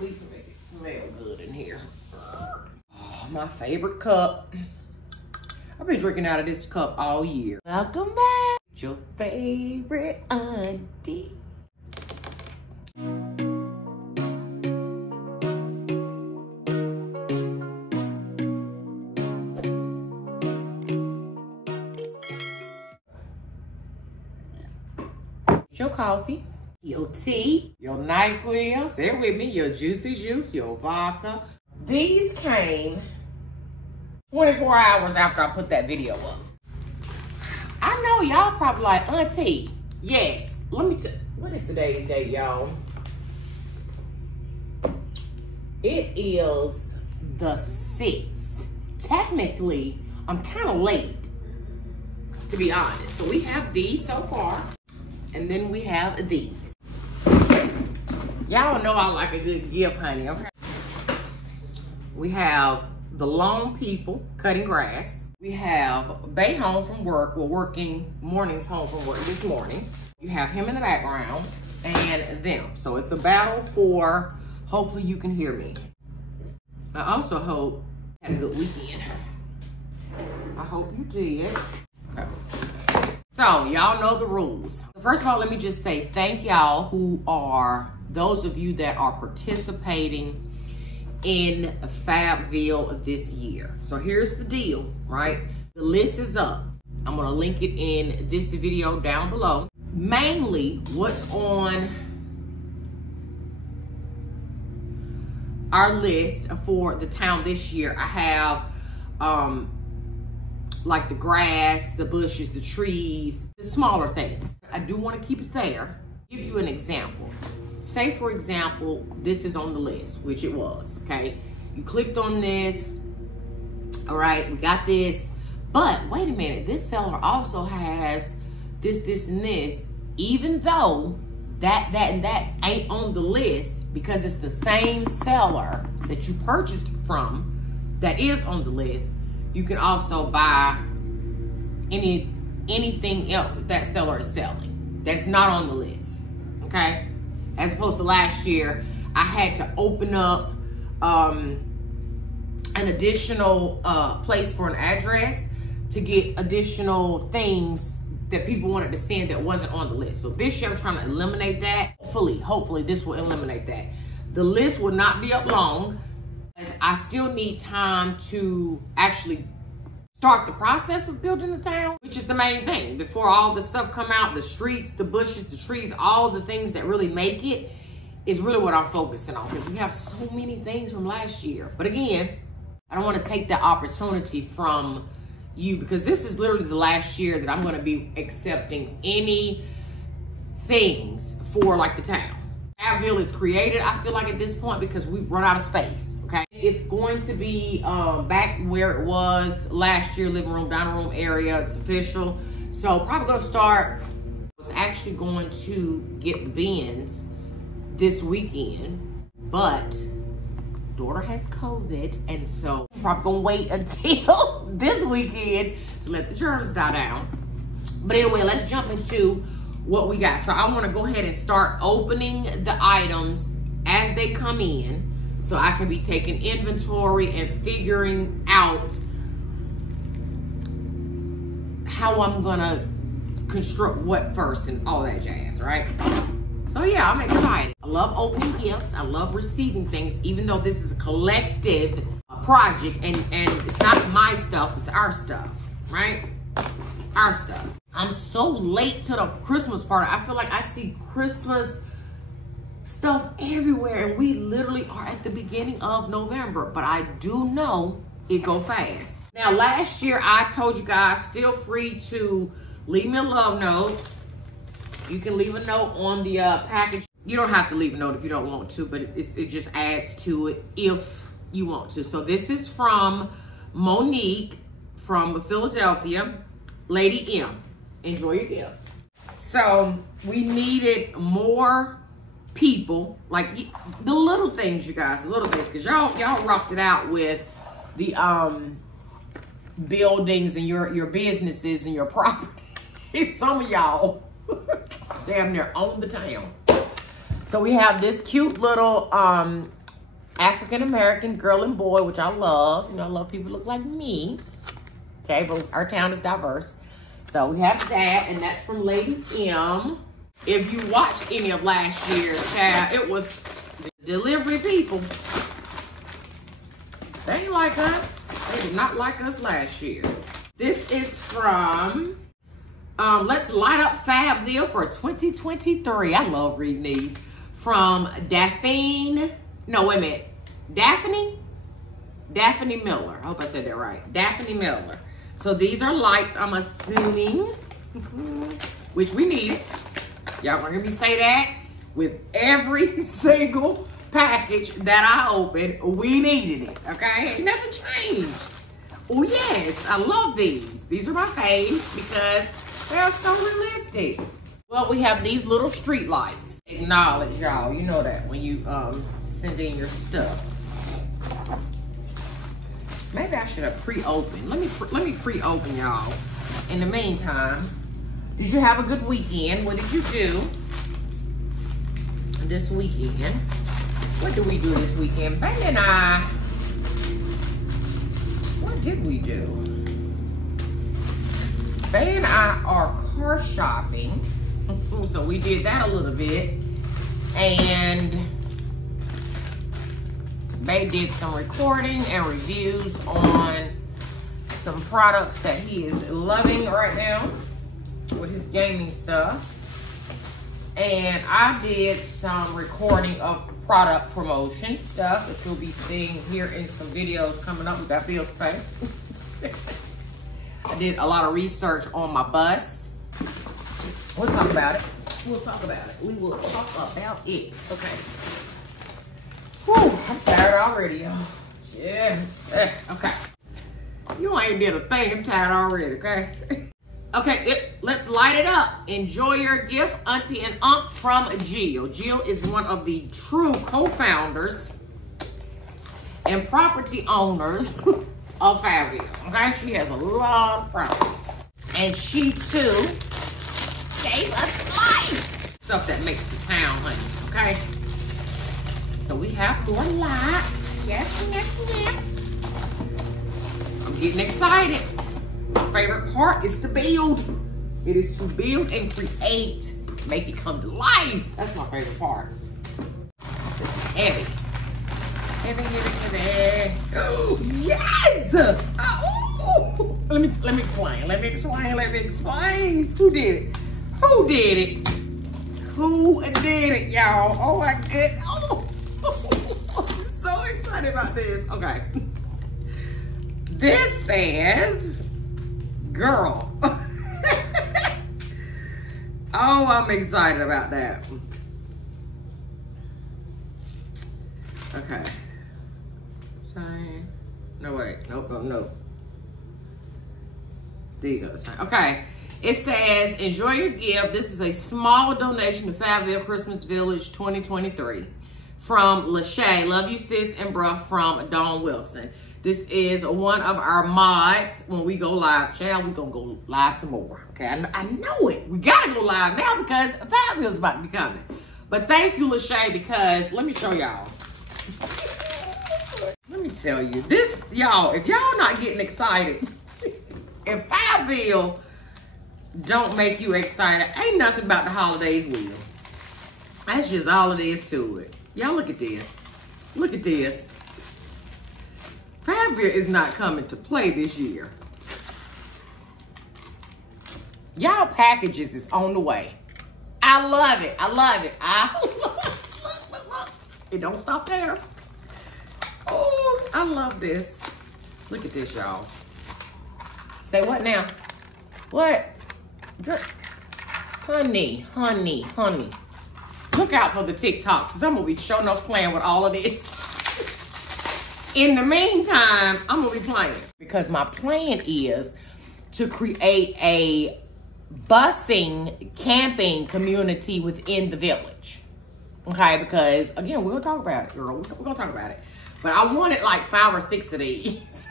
at least make it smell good in here. Oh, my favorite cup. I've been drinking out of this cup all year. Welcome back. Your favorite auntie. Your coffee, your tea, your NyQuil, say it with me, your juicy juice, your vodka. These came 24 hours after I put that video up. I know y'all probably like, auntie, yes, let me tell, what is today's date, y'all? It is the 6th. Technically, I'm kind of late, to be honest. So we have these so far. And then we have these. Y'all know I like a good gift, honey, okay? We have the lone people cutting grass. We have Bay home from work. We're working mornings home from work this morning. You have him in the background and them. So it's a battle for, hopefully you can hear me. I also hope you had a good weekend. I hope you did. Okay. So, y'all know the rules. First of all, let me just say thank y'all who are, those of you that are participating in Fabville this year. So here's the deal, right? The list is up. I'm gonna link it in this video down below. Mainly what's on our list for the town this year. I have, like the grass, the bushes, the trees, the smaller things. I do want to keep it fair. Give you an example. Say, for example, this is on the list, which it was, okay? You clicked on this, all right, we got this, but wait a minute, this seller also has this, and this, even though that, and that ain't on the list because it's the same seller that you purchased from that is on the list. You can also buy anything else that seller is selling that's not on the list, okay? As opposed to last year, I had to open up an additional place for an address to get additional things that people wanted to send that wasn't on the list. So this year I'm trying to eliminate that. Hopefully this will eliminate that. The list will not be up long. I still need time to actually start the process of building the town, which is the main thing. Before all the stuff come out, the streets, the bushes, the trees, all the things that really make it is really what I'm focusing on because we have so many things from last year. But again, I don't want to take that opportunity from you because this is literally the last year that I'm going to be accepting any things for like the town. Fabville is created, I feel like at this point, because we've run out of space, okay? It's going to be back where it was last year, living room, dining room area. It's official. So probably gonna start, I was actually going to get the bins this weekend, but daughter has COVID, and so I'm probably gonna wait until this weekend to let the germs die down. But anyway, let's jump into what we got. So I want to go ahead and start opening the items as they come in so I can be taking inventory and figuring out how I'm gonna construct what first and all that jazz, right? So yeah, I'm excited. I love opening gifts. I love receiving things, even though this is a collective project and it's not my stuff, it's our stuff, right? Our stuff. I'm so late to the Christmas party. I feel like I see Christmas stuff everywhere and we literally are at the beginning of November, but I do know it go fast. Now, last year I told you guys, feel free to leave me a love note. You can leave a note on the package. You don't have to leave a note if you don't want to, but it just adds to it if you want to. So this is from Monique from Philadelphia, Lady M. Enjoy your gift. So we needed more people, like the little things, you guys, the little things, because y'all rocked it out with the buildings and your businesses and your property. Some of y'all damn near own the town. So we have this cute little African-American girl and boy, which I love. You know, I love people who look like me. Okay, but our town is diverse. So we have that, and that's from Lady M. If you watched any of last year's, child, it was the delivery people. They ain't like us. They did not like us last year. This is from Let's Light Up Fabville for 2023. I love reading these. From Daphne. No, wait a minute. Daphne Miller. I hope I said that right. Daphne Miller. So these are lights, I'm assuming, which we need. Y'all gonna hear me say that with every single package that I opened. We needed it, okay? Ain't nothing changed. Oh yes, I love these. These are my faves because they're so realistic. Well, we have these little street lights. Acknowledge, y'all. You know that when you send in your stuff. Maybe I should have pre-opened. Let me pre-open, y'all. In the meantime, did you have a good weekend? What did you do this weekend? What did we do this weekend? Baby and I, what did we do? Baby and I are car shopping. So we did that a little bit. And they did some recording and reviews on some products that he is loving right now with his gaming stuff. And I did some recording of product promotion stuff that you'll be seeing here in some videos coming up. We got bills to pay. I did a lot of research on my bus. We'll talk about it. We'll talk about it. We will talk about it. Okay. Whew, I'm tired already, y'all. Yeah. Okay. You ain't did a thing. I'm tired already, okay? Okay, let's light it up. Enjoy your gift, Auntie and Unc, from Jill. Jill is one of the true co-founders and property owners of Fabville, okay? She has a lot of property. And she, too, gave us life. Stuff that makes the town, honey, okay? So we have more lights. Yes, yes, yes. I'm getting excited. My favorite part is to build. It is to build and create. Make it come to life. That's my favorite part. This is heavy. Heavy, heavy, heavy. Oh, yes! Oh. Let me explain. Let me explain. Who did it? Who did it? Who did it, y'all? Oh my goodness. Oh. I'm so excited about this. Okay. This says, girl. Oh, I'm excited about that. Okay. Sign. No, wait. Nope, nope. These are the same. Okay. It says, enjoy your gift. This is a small donation to Fabville Christmas Village 2023. From Lachey. Love you, sis and bruh, from Dawn Wilson. This is one of our mods. When we go live, child, we're going to go live some more. Okay, I know it. We got to go live now because Fabville's about to be coming. But thank you, Lachey, because let me show y'all. Let me tell you. This, y'all, if y'all not getting excited, if Fabville don't make you excited, ain't nothing about the holidays will. That's just all it is to it. Y'all look at this. Look at this. Fabville is not coming to play this year. Y'all packages is on the way. I love it. I love it. Look. It don't stop there. Oh, I love this. Look at this, y'all. Say what now? What? Girl. Honey. Look out for the TikToks, because I'm going to be showing off playing with all of this. In the meantime, I'm going to be playing. Because my plan is to create a busing, camping community within the village. Okay, because, again, we're going to talk about it, girl. We're going to talk about it. But I wanted like 5 or 6 of these.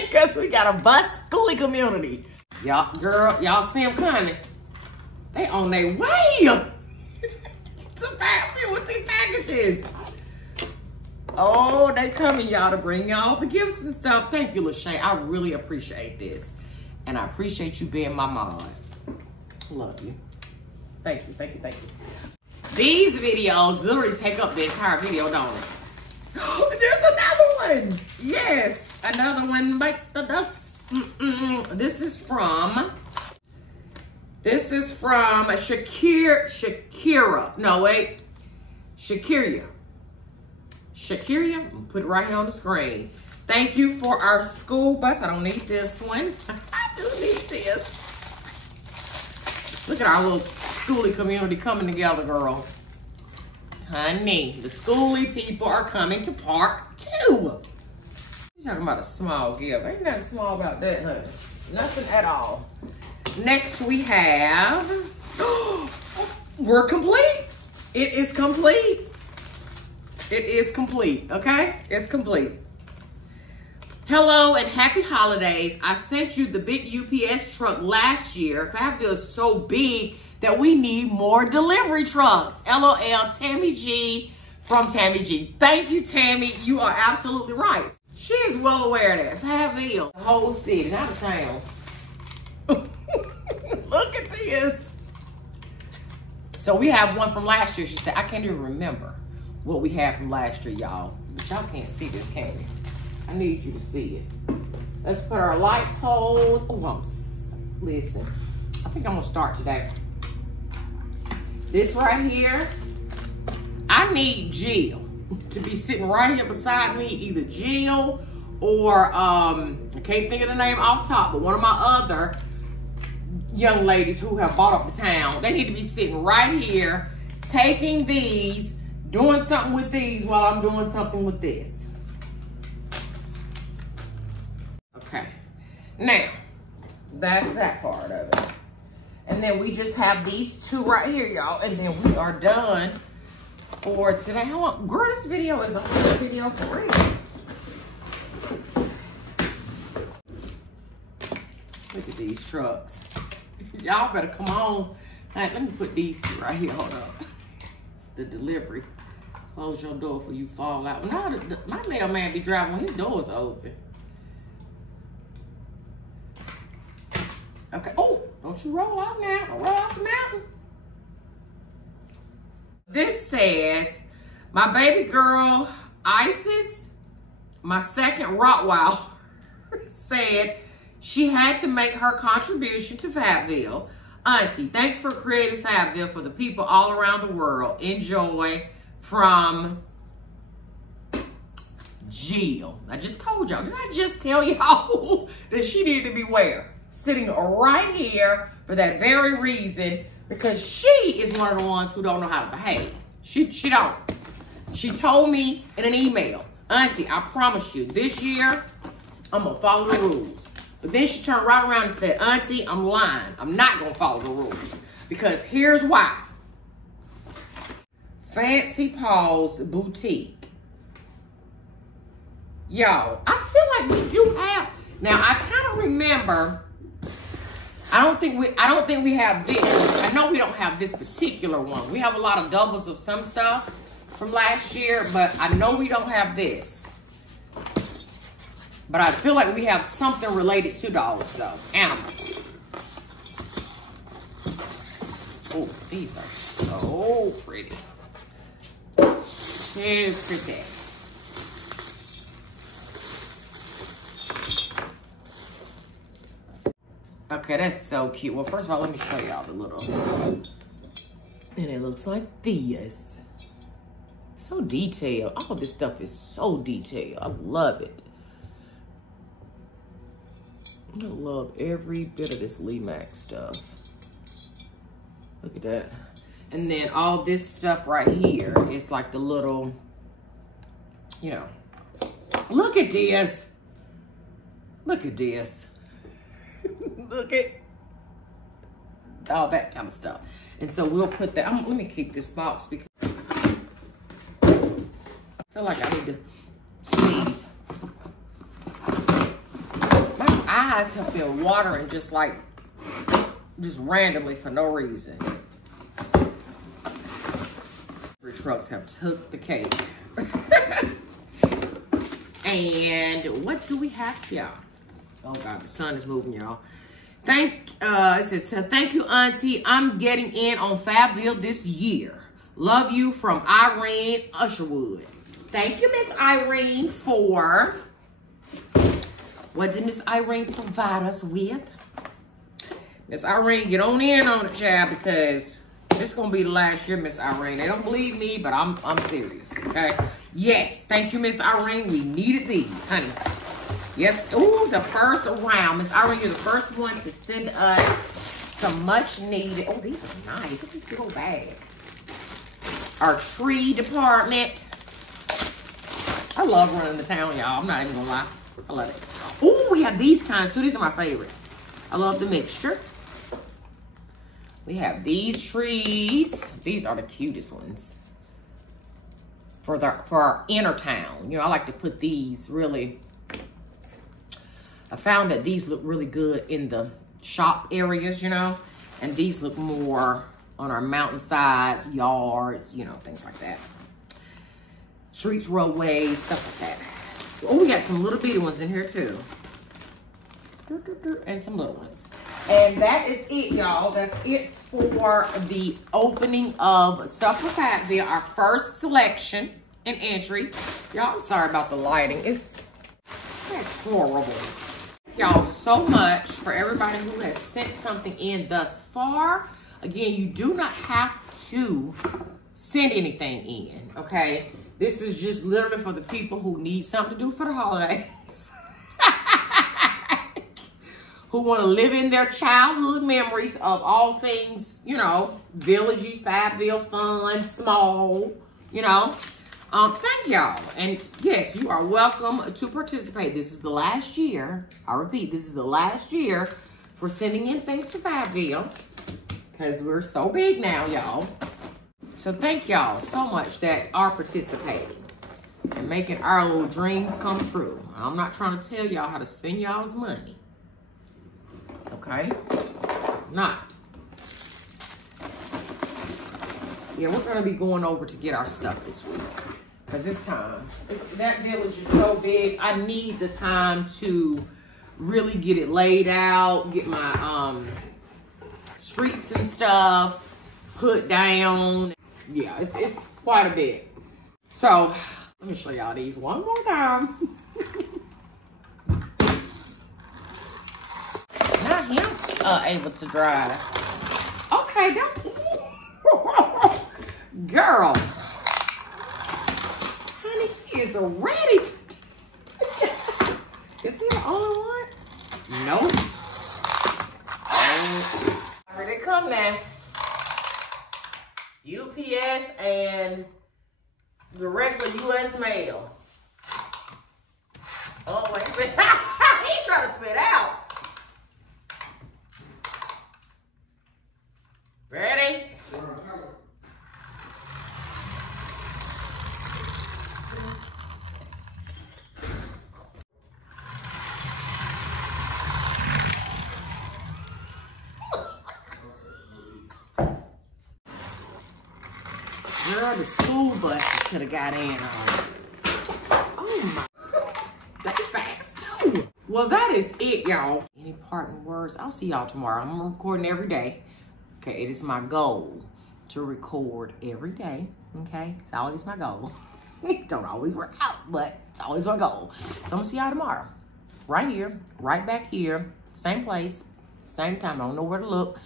Because we got a bus schooling community. Y'all, girl, y'all see them coming. They on their way to Fabville with these packages. Oh, they coming, y'all, to bring y'all the gifts and stuff. Thank you, Lashane. I really appreciate this. And I appreciate you being my mod. Love you. Thank you, thank you, thank you. These videos literally take up the entire video, don't they? There's another one. Yes, another one bites the dust. This is from Shakira. No, wait. Shakira. I'm gonna put it right here on the screen. Thank you for our school bus. I don't need this one. I do need this. Look at our little schoolie community coming together, girl. Honey, the schoolie people are coming to part 2. You're talking about a small gift. Ain't nothing small about that, honey. Nothing at all. Next we have, we're complete. It is complete. It is complete, okay? It's complete. Hello and happy holidays. I sent you the big UPS truck last year. Fabville is so big that we need more delivery trucks. LOL, Tammy G from Tammy G. Thank you, Tammy. You are absolutely right. She is well aware of that. Fabville, the whole city, not a town. Look at this. So we have one from last year. She said, I can't even remember what we had from last year, y'all. But y'all can't see this, can you? I need you to see it. Let's put our light poles. Oh, listen. I think I'm gonna start today. This right here, I need Jill to be sitting right here beside me. Either Jill or, I can't think of the name off top, but one of my other young ladies who have bought up the town, they need to be sitting right here, taking these, doing something with these while I'm doing something with this. Okay, now, that's that part of it. And then we just have these 2 right here, y'all, and then we are done for today. How long? Girl, this video is a whole video for real. Look at these trucks. Y'all better come on. Right, let me put these 2 right here. Hold up. The delivery. Close your door before you fall out. Now, my mailman be driving when his doors are open. Okay. Oh, don't you roll off now. Don't roll off the mountain. This says, my baby girl, Isis, my second Rottweiler, said she had to make her contribution to Fabville. Auntie, thanks for creating Fabville for the people all around the world. Enjoy, from Jill. I just told y'all. Did I just tell y'all that she needed to be where? Sitting right here for that very reason, because she is one of the ones who don't know how to behave. She don't. She told me in an email, Auntie, I promise you, this year, I'm gonna follow the rules. But then she turned right around and said, Auntie, I'm lying. I'm not gonna follow the rules. Because here's why. Fancy Paul's Boutique. Y'all, I feel like we do have, now I kind of remember, I don't think we have this. I know we don't have this particular one. We have a lot of doubles of some stuff from last year, but I know we don't have this. But I feel like we have something related to dogs though, animals. Oh, these are so pretty. So pretty. Okay, that's so cute. Well, first of all, let me show y'all the little. And it looks like this. So detailed. All this stuff is so detailed. I love it. I love every bit of this Lee Max stuff. Look at that. And then all this stuff right here is like the little, you know. Look at this. Look at this. Look at all that kind of stuff. And so we'll put that, let me keep this box because I feel like I need to sneeze. My eyes have been watering just randomly for no reason. The trucks have took the cake. And what do we have here? Oh God, the sun is moving, y'all. It says, thank you, Auntie. I'm getting in on Fabville this year. Love you, from Irene Usherwood. Thank you, Miss Irene, for... What did Miss Irene provide us with? Miss Irene, get on in on it, child, because this is gonna be the last year, Miss Irene. They don't believe me, but I'm serious, okay? Yes, thank you, Miss Irene. We needed these, honey. Yes, ooh, the first round. Miss Irene, you're the first one to send us some much needed. Oh, these are nice. Look at this big old bag. Our tree department. I love running the town, y'all. I'm not even gonna lie. I love it. Oh, we have these kinds too. These are my favorites. I love the mixture. We have these trees. These are the cutest ones for our inner town. You know, I like to put these really. I found that these look really good in the shop areas, you know, and these look more on our mountainsides, yards, you know, things like that. Streets, roadways, stuff like that. Oh, we got some little bitty ones in here too. And some little ones. And that is it, y'all. That's it for the opening of Stuff for Fabville, our first selection and entry. Y'all, I'm sorry about the lighting. That's horrible. Y'all so much for everybody who has sent something in thus far. Again, you do not have to send anything in, okay? This is just literally for the people who need something to do for the holidays. Who want to live in their childhood memories of all things, you know, villagey, Fabville, fun, small, you know. Thank y'all. And yes, you are welcome to participate. This is the last year. I repeat, this is the last year for sending in things to Fabville, because we're so big now, y'all. So thank y'all so much that are participating and making our little dreams come true. I'm not trying to tell y'all how to spend y'all's money. Okay? Not. Yeah, we're going to be going over to get our stuff this week. Because it's time. That village is so big. I need the time to really get it laid out. Get my streets and stuff put down. Yeah, it's quite a bit. So, let me show y'all these one more time. Not him able to drive. Okay, girl. Honey, he is ready to. Is he the only one? Nope. Oh. Here they come now. UPS and the regular US mail. Oh, wait a minute. He trying to spit out. Ready? Girl, the school bus could have got in on it. Oh my, that's fast too. Well, that is it, y'all. Any parting words? I'll see y'all tomorrow. I'm recording every day. Okay, it is my goal to record every day. Okay, it's always my goal. It don't always work out, but it's always my goal. So I'm gonna see y'all tomorrow. Right here, right back here, same place, same time. I don't know where to look.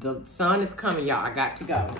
The sun is coming, y'all. I got to go.